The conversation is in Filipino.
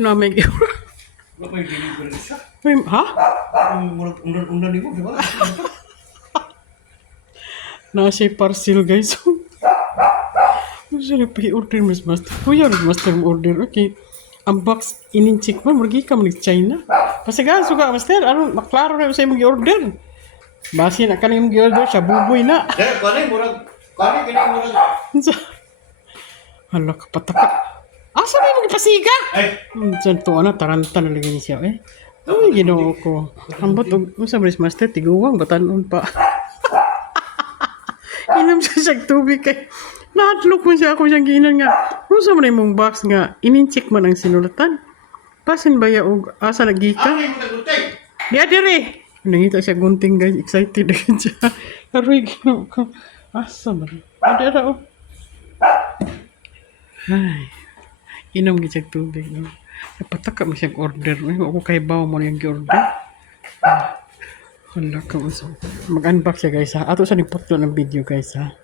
Na may Wala may delivery siya. ha? Ang undan-undan mo, di ba? Na siya parcel guys. Sorry, pa-order mas master. Kuya, master mo order. Okay. Ang box ininchik mo, murgi ka ni China. Pasigaan, suga, master. Ano, maklaro na sa imong order. Basi na ka na imong order, siya buboy na. Dahil, kani, murag. Hala, kapataka. Asa na imong ipasiga? Ay, Diyan to, ano, taranta na lagi siya, eh. Ay, ginoo ko. Ang bato, sa master, tiguwang, batanon pa. Inom siya siyang tubig kay nahatlok mo siya ako siyang giinan nga. Kung sa man imong box nga, inincheck man ang sinulatan. Pasin ba ya og asa nagika? ano yung nagutay? Diya dire. Nangita siya gunting guys, excited agad siya. Aroy ginoo ko. Asa man? Ada ra oh. Ay. Inom gid siyang tubig no. Napataka mo siyang order. Ay, ako kay bawo mo yung order. Hala ka uso. Mag-unbox siya guys ha. Ato sa nipotlo ng video guys ha.